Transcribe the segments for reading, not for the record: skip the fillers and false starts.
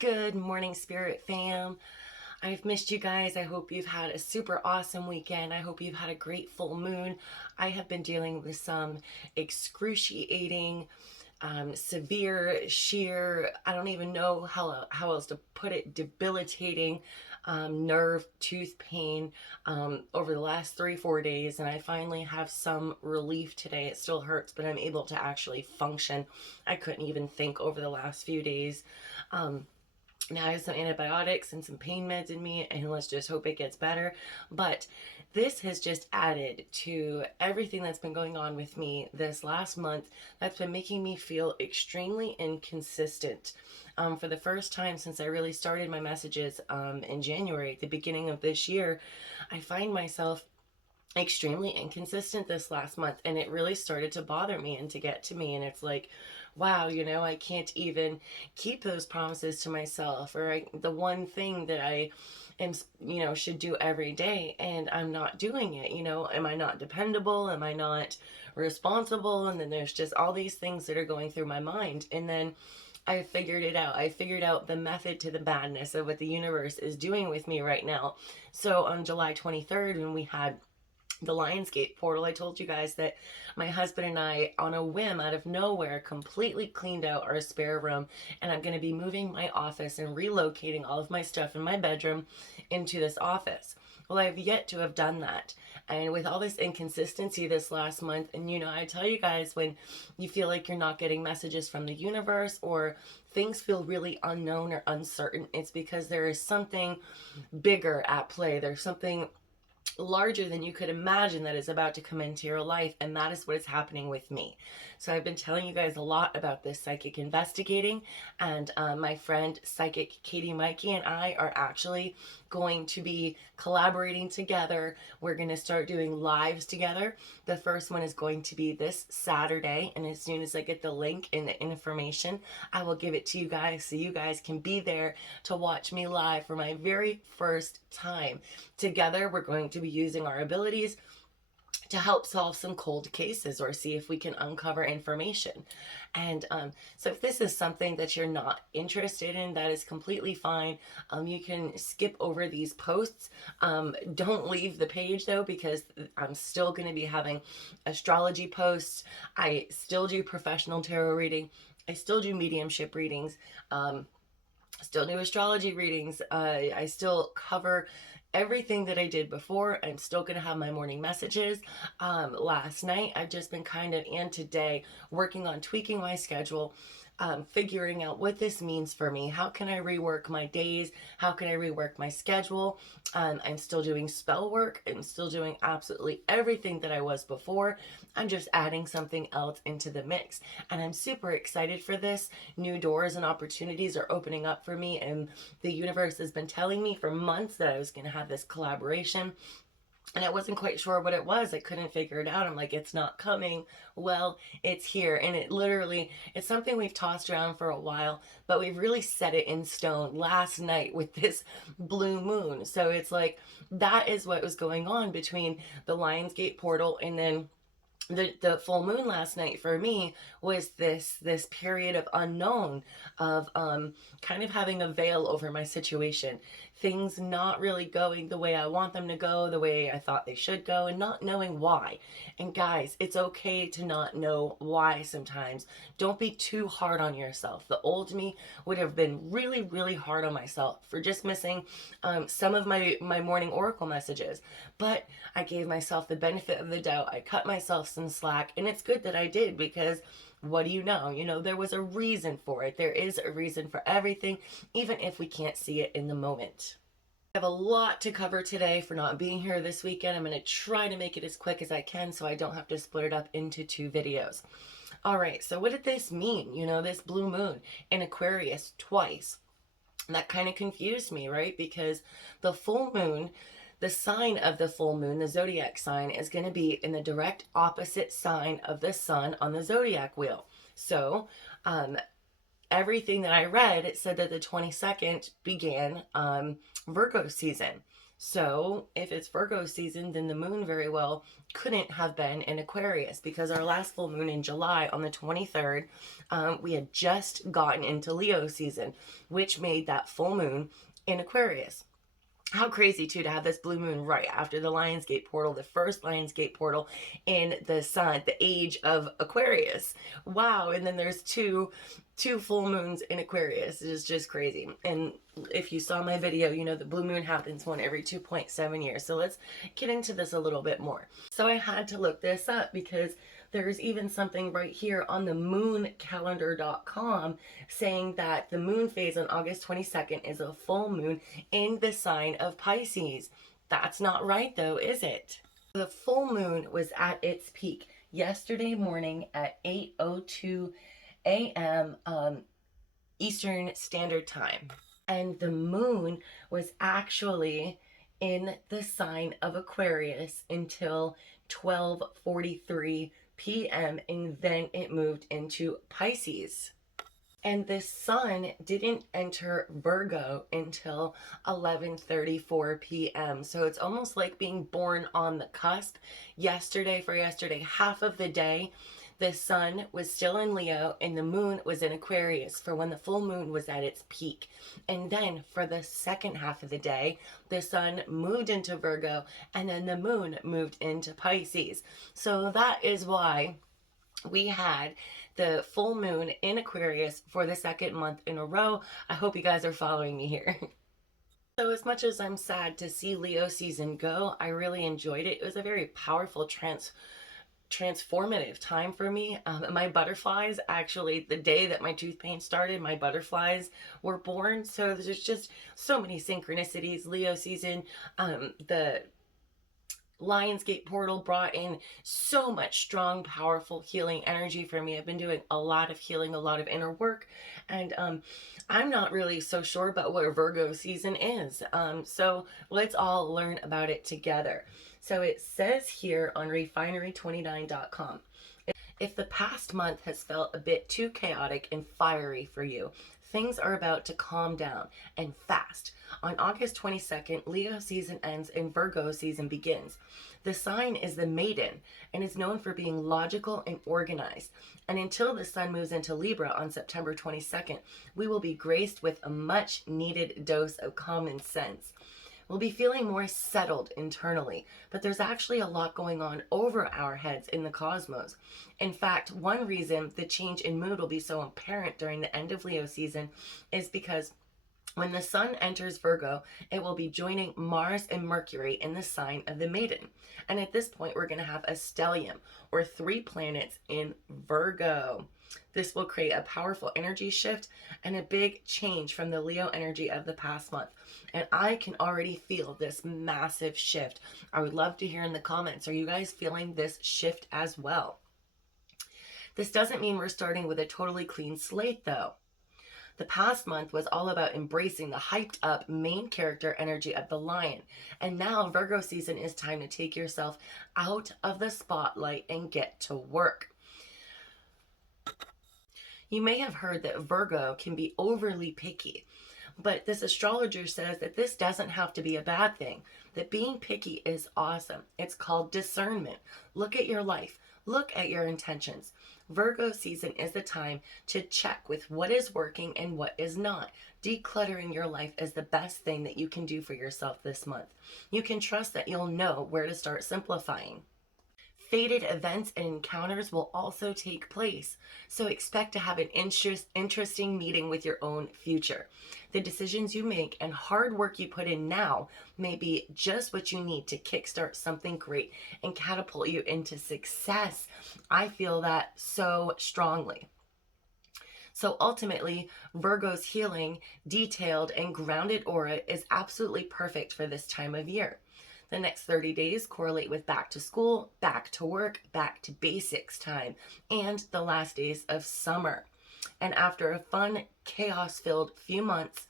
Good morning, Spirit fam. I've missed you guys. I hope you've had a super awesome weekend. I hope you've had a great full moon. I have been dealing with some excruciating, severe, sheer, I don't even know how else to put it, debilitating nerve, tooth pain over the last 3-4 days. And I finally have some relief today. It still hurts, but I'm able to actually function. I couldn't even think over the last few days. Now I have some antibiotics and some pain meds in me, and let's just hope it gets better. But this has just added to everything that's been going on with me this last month that's been making me feel extremely inconsistent. For the first time since I really started my messages in January, at the beginning of this year, I find myself extremely inconsistent this last month, and it really started to bother me and to get to me. And it's like, wow, I can't even keep those promises to myself, or the one thing that I am, should do every day, and I'm not doing it. Am I not dependable? Am I not responsible? And then there's just all these things that are going through my mind. And then I figured it out. I figured out the method to the madness of what the universe is doing with me right now. So on July 23rd, when we had the Lionsgate portal, I told you guys that my husband and I, on a whim out of nowhere, completely cleaned out our spare room, and I'm going to be moving my office and relocating all of my stuff in my bedroom into this office. Well, I've yet to have done that. And with all this inconsistency this last month, and I tell you guys, when you feel like you're not getting messages from the universe, or things feel really unknown or uncertain, it's because there is something bigger at play. There's something larger than you could imagine that is about to come into your life, and that is what is happening with me. So I've been telling you guys a lot about this psychic investigating, and my friend Psychic Katie Maike and I are actually going to be collaborating together. We're going to start doing lives together. The first one is going to be this Saturday, and as soon as I get the link and the information, I will give it to you guys so you guys can be there to watch me live for my very first time. Together, we're going to be using our abilities to help solve some cold cases or see if we can uncover information. And so if this is something that you're not interested in, that is completely fine. You can skip over these posts. Don't leave the page though, because I'm still going to be having astrology posts. I still do professional tarot reading. I still do mediumship readings. Still do astrology readings. I still cover everything that I did before. I'm still going to have my morning messages. Last night, I've just been and today, working on tweaking my schedule, figuring out what this means for me. How can I rework my days? How can I rework my schedule? I'm still doing spell work. I'm still doing absolutely everything that I was before. I'm just adding something else into the mix. And I'm super excited for this. New doors and opportunities are opening up for me. And the universe has been telling me for months that I was going to have this collaboration. And I wasn't quite sure what it was. I couldn't figure it out. I'm like, it's not coming. Well, it's here. And it's something we've tossed around for a while, but we've really set it in stone last night with this blue moon. So it's like, that is what was going on between the Lionsgate portal and then the full moon last night for me was this period of unknown, of kind of having a veil over my situation, things not really going the way I want them to go, the way I thought they should go, and not knowing why. And guys, it's okay to not know why sometimes. Don't be too hard on yourself. The old me would have been really, really hard on myself for just missing some of my morning oracle messages, but I gave myself the benefit of the doubt. I cut myself some slack, and it's good that I did, because what do you know? There was a reason for it. There is a reason for everything, even if we can't see it in the moment. I have a lot to cover today for not being here this weekend. I'm going to try to make it as quick as I can so I don't have to split it up into 2 videos. All right, so what did this mean? This blue moon in Aquarius twice. That kind of confused me, right? Because the full moon, the sign of the full moon, the zodiac sign, is going to be in the direct opposite sign of the sun on the zodiac wheel. So, everything that I read, it said that the 22nd began Virgo season. So if it's Virgo season, then the moon very well couldn't have been in Aquarius, because our last full moon in July on the 23rd, we had just gotten into Leo season, which made that full moon in Aquarius. How crazy too to have this blue moon right after the Lionsgate portal, the first Lionsgate portal in the sun, the age of Aquarius. Wow. And then there's two full moons in Aquarius. It is just crazy. And if you saw my video, you know the blue moon happens one every 2.7 years. So let's get into this a little bit more. So I had to look this up because there's even something right here on the mooncalendar.com saying that the moon phase on August 22nd is a full moon in the sign of Pisces. That's not right though, is it? The full moon was at its peak yesterday morning at 8:02 a.m. Eastern Standard Time. And the moon was actually in the sign of Aquarius until 12:43 p.m. and then it moved into Pisces. And the sun didn't enter Virgo until 11:34 p.m. So it's almost like being born on the cusp. Yesterday, half of the day, the sun was still in Leo and the moon was in Aquarius for when the full moon was at its peak. And then for the second half of the day, the sun moved into Virgo and then the moon moved into Pisces. So that is why we had the full moon in Aquarius for the second month in a row. I hope you guys are following me here. So as much as I'm sad to see Leo season go, I really enjoyed it. It was a very powerful transformative time for me. My butterflies, actually, the day that my tooth pain started, my butterflies were born. So there's just so many synchronicities. Leo season, the Lionsgate portal brought in so much strong, powerful healing energy for me. I've been doing a lot of healing, a lot of inner work, and I'm not really so sure about what a Virgo season is. So let's all learn about it together. So it says here on refinery29.com, if the past month has felt a bit too chaotic and fiery for you, things are about to calm down and fast. On August 22nd, Leo season ends and Virgo season begins. The sign is the maiden and is known for being logical and organized. And until the sun moves into Libra on September 22nd, we will be graced with a much needed dose of common sense. We'll be feeling more settled internally, but there's actually a lot going on over our heads in the cosmos. In fact, one reason the change in mood will be so apparent during the end of Leo season is because when the sun enters Virgo, it will be joining Mars and Mercury in the sign of the maiden. And at this point, we're going to have a stellium, or 3 planets in Virgo. This will create a powerful energy shift and a big change from the Leo energy of the past month. And I can already feel this massive shift. I would love to hear in the comments, are you guys feeling this shift as well? This doesn't mean we're starting with a totally clean slate though. The past month was all about embracing the hyped up main character energy of the lion. And now Virgo season is time to take yourself out of the spotlight and get to work. You may have heard that Virgo can be overly picky, but this astrologer says that this doesn't have to be a bad thing, that being picky is awesome. It's called discernment. Look at your life. Look at your intentions. Virgo season is the time to check with what is working and what is not. Decluttering your life is the best thing that you can do for yourself this month. You can trust that you'll know where to start simplifying. Fated events and encounters will also take place, so expect to have an interesting meeting with your own future. The decisions you make and hard work you put in now may be just what you need to kickstart something great and catapult you into success. I feel that so strongly. So ultimately, Virgo's healing, detailed, and grounded aura is absolutely perfect for this time of year. The next 30 days correlate with back to school, back to work, back to basics time, and the last days of summer. And after a fun, chaos-filled few months,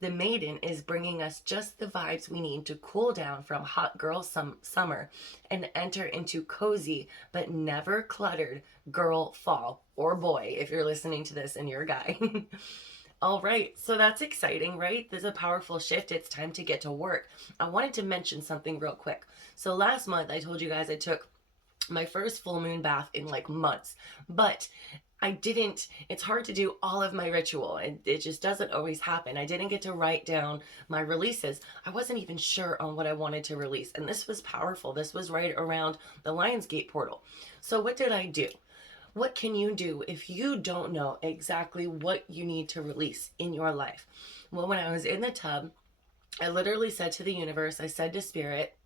the maiden is bringing us just the vibes we need to cool down from hot girl summer and enter into cozy but never cluttered girl fall, or boy if you're listening to this and you're a guy. All right, so that's exciting, right? There's a powerful shift. It's time to get to work. I wanted to mention something real quick. So last month, I told you guys I took my first full moon bath in like months, but I didn't, it's hard to do all of my ritual, and it just doesn't always happen. I didn't get to write down my releases. I wasn't even sure on what I wanted to release, and this was powerful. This was right around the Lionsgate portal. So what did I do? What can you do if you don't know exactly what you need to release in your life? Well, when I was in the tub, I literally said to the universe, I said to spirit,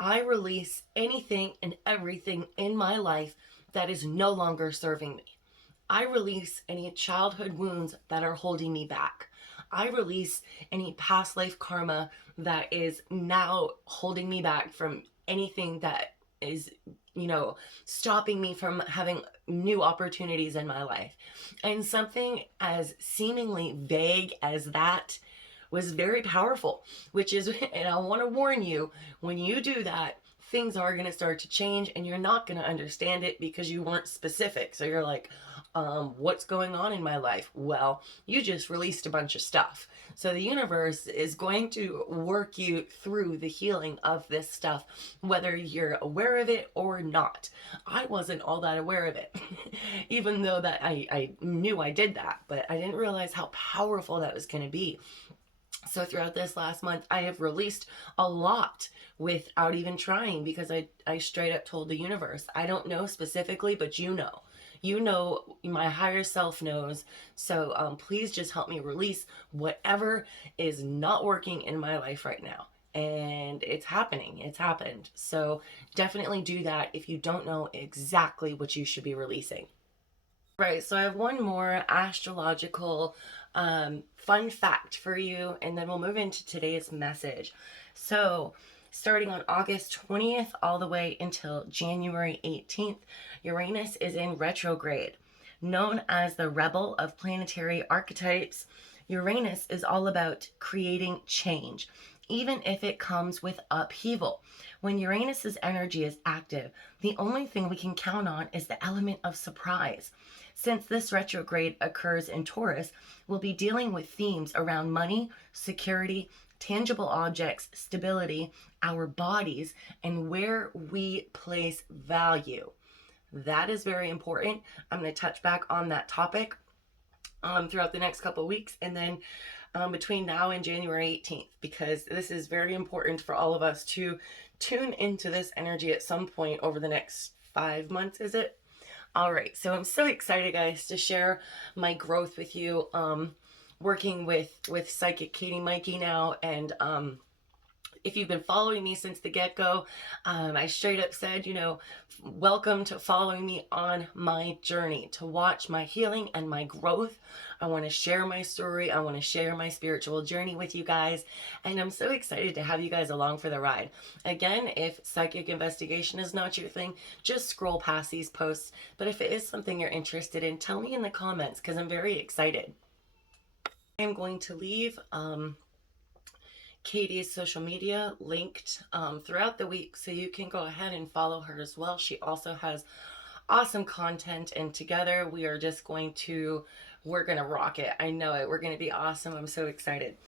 I release anything and everything in my life that is no longer serving me. I release any childhood wounds that are holding me back. I release any past life karma that is now holding me back from anything that is, stopping me from having new opportunities in my life. And something as seemingly vague as that was very powerful, which is, and I want to warn you, when you do that, things are going to start to change and you're not going to understand it because you weren't specific. So you're like, what's going on in my life? Well, you just released a bunch of stuff. So the universe is going to work you through the healing of this stuff, whether you're aware of it or not. I wasn't all that aware of it, even though that I knew I did that, but I didn't realize how powerful that was going to be. So throughout this last month, I have released a lot without even trying, because I straight up told the universe, I don't know specifically, but you know. You know, my higher self knows. So please just help me release whatever is not working in my life right now. And it's happening. It's happened. So definitely do that if you don't know exactly what you should be releasing. Right, so I have one more astrological fun fact for you, and then we'll move into today's message. So, starting on August 20th all the way until January 18th, Uranus is in retrograde. Known as the rebel of planetary archetypes, Uranus is all about creating change, even if it comes with upheaval. When Uranus's energy is active, the only thing we can count on is the element of surprise. Since this retrograde occurs in Taurus, we'll be dealing with themes around money, security, tangible objects, stability, our bodies, and where we place value. That is very important. I'm going to touch back on that topic throughout the next couple of weeks, and then between now and January 18th, because this is very important for all of us to tune into this energy at some point over the next 5 months, is it? All right, so I'm so excited, guys, to share my growth with you, working with Psychic Katie Maike now, and if you've been following me since the get-go, I straight up said, welcome to following me on my journey to watch my healing and my growth. I want to share my story. I want to share my spiritual journey with you guys. And I'm so excited to have you guys along for the ride. Again, if psychic investigation is not your thing, just scroll past these posts. But if it is something you're interested in, tell me in the comments, because I'm very excited. I'm going to leave Katie's social media linked throughout the week, so you can go ahead and follow her as well. She also has awesome content, and together we're going to rock it. I know it. We're going to be awesome. I'm so excited.